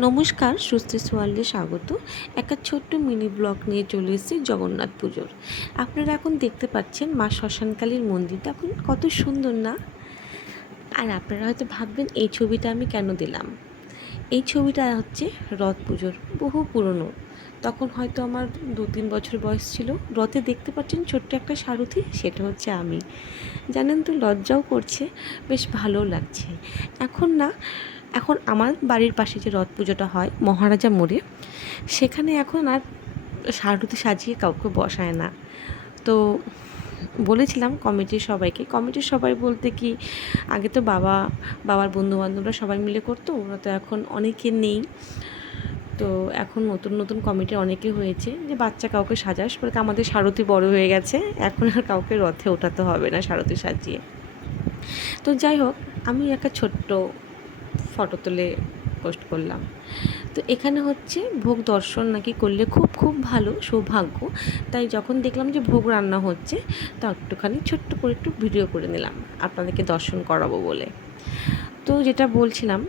নমস্কার, সুস্থিস ওয়ার্ল্ডে স্বাগত। একটা ছোট্ট মিনি ব্লগ নিয়ে চলে এসেছি জগন্নাথ পুজোর। আপনারা এখন দেখতে পাচ্ছেন মা শ্মশানকালীর মন্দিরটা এখন কত সুন্দর না? আর আপনারা হয়তো ভাববেন এই ছবিটা আমি কেন দিলাম। এই ছবিটা হচ্ছে রথ পুজোর, বহু পুরনো। তখন হয়তো আমার 2-3 বছর বয়স ছিল। রথে দেখতে পাচ্ছেন ছোট্ট একটা সারথি, সেটা হচ্ছে আমি। জানেন তো, লজ্জাও করছে, বেশ ভালোও লাগছে। এখন না, এখন আমার বাড়ির পাশে যে রথ পুজোটা হয় মহারাজা মোড়ে, সেখানে এখন আর সারথি সাজিয়ে কাউকে বসায় না। তো বলেছিলাম কমিটির সবাই বলতে কি, আগে তো বাবার বন্ধুবান্ধবরা সবাই মিলে করতো, ওরা তো এখন অনেকে নেই। তো এখন নতুন নতুন কমিটি অনেকে হয়েছে যে বাচ্চা কাউকে সাজাস, বলে আমাদের সারথি বড় হয়ে গেছে, এখন আর কাউকে রথে ওঠাতে হবে না সারথি সাজিয়ে। তো যাই হোক, আমি একটা ছোট্ট ফটো তুলে পোস্ট করলাম। তো এখানে হচ্ছে ভোগ দর্শন নাকি করলে খুব খুব ভালো সৌভাগ্য। তাই যখন দেখলাম যে ভোগ রান্না হচ্ছে, তো একটুখানি ছোট্ট করে একটু ভিডিও করে নিলাম আপনাদেরকে দর্শন করাবো বলে। তো যেটা বলছিলাম,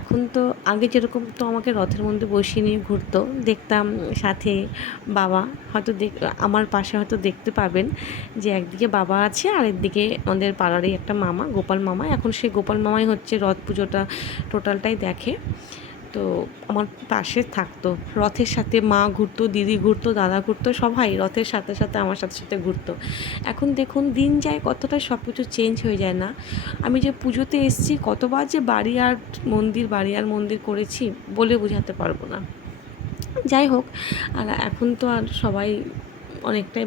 এখন তো আগে যেরকম তো আমাকে রথের মধ্যে বসিয়ে নিয়ে ঘুরতো, দেখতাম সাথে বাবা, হয়তো আমার পাশে হয়তো দেখতে পাবেন যে একদিকে বাবা আছে আর একদিকে আমাদের পাড়ারই একটা মামা, গোপাল মামা। এখন সেই গোপাল মামাই হচ্ছে রথ পুজোটা টোটালটাই দেখে। তো আমার পাশে থাকতো, রথের সাথে মা ঘুরতো, দিদি ঘুরতো, দাদা ঘুরতো, সবাই রথের সাথে সাথে আমার সাথে সাথে ঘুরতো। এখন দেখুন দিন যায় কতটা সব কিছু চেঞ্জ হয়ে যায় না? আমি যে পুজোতে এসেছি, কতবার যে বাড়ি আর মন্দির করেছি বলে বোঝাতে পারবো না। যাই হোক, আর এখন তো আর সবাই অনেকটাই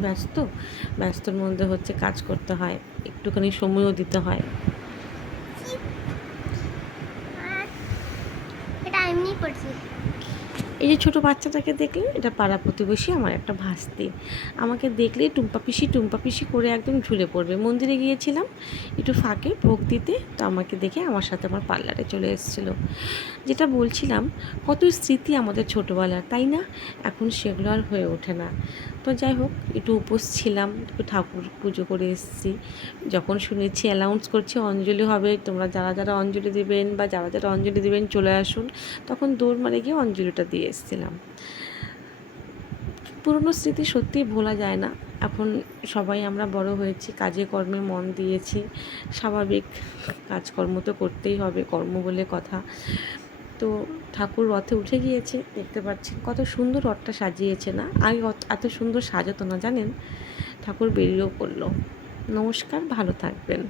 ব্যস্তর মধ্যে হচ্ছে কাজ করতে হয়, একটুখানি সময়ও দিতে হয়। এটা এমনি করছি। এই যে ছোটো বাচ্চাটাকে দেখলেন, এটা পাড়া প্রতিবেশী আমার একটা ভাস্তি। আমাকে দেখলেই টুম্পা পিসি করে একদম ঝুলে পড়বে। মন্দিরে গিয়েছিলাম একটু ফাঁকে ভোগ দিতে, তো আমাকে দেখে আমার সাথে আমার পার্লারে চলে এসেছিলো। যেটা বলছিলাম, কত স্মৃতি আমাদের ছোটোবেলার, তাই না? এখন সেগুলো আর হয়ে ওঠে না। তো যাই হোক, একটু উপোস ছিলাম, একটু ঠাকুর পুজো করে এসেছি। যখন শুনেছি অ্যানাউন্স করছে অঞ্জলি হবে, তোমরা যারা যারা অঞ্জলি দেবেন বা যারা যারা অঞ্জলি দেবেন চলে আসুন, তখন দৌড় মারে গিয়ে অঞ্জলিটা দিয়ে এসেছিলাম। পুরনো স্মৃতি সত্যিই ভোলা যায় না। এখন সবাই আমরা বড় হয়েছি, কাজে কর্মে মন দিয়েছি, স্বাভাবিক কাজকর্ম তো করতেই হবে, কর্ম বলে কথা। তো ঠাকুর রথে উঠে গিয়েছে, দেখতে পাচ্ছেন কত সুন্দর রথটা সাজিয়েছে না? আগে এত সুন্দর সাজাতো না, জানেন? ঠাকুর বেরিয়েও পড়লো। নমস্কার, ভালো থাকবেন।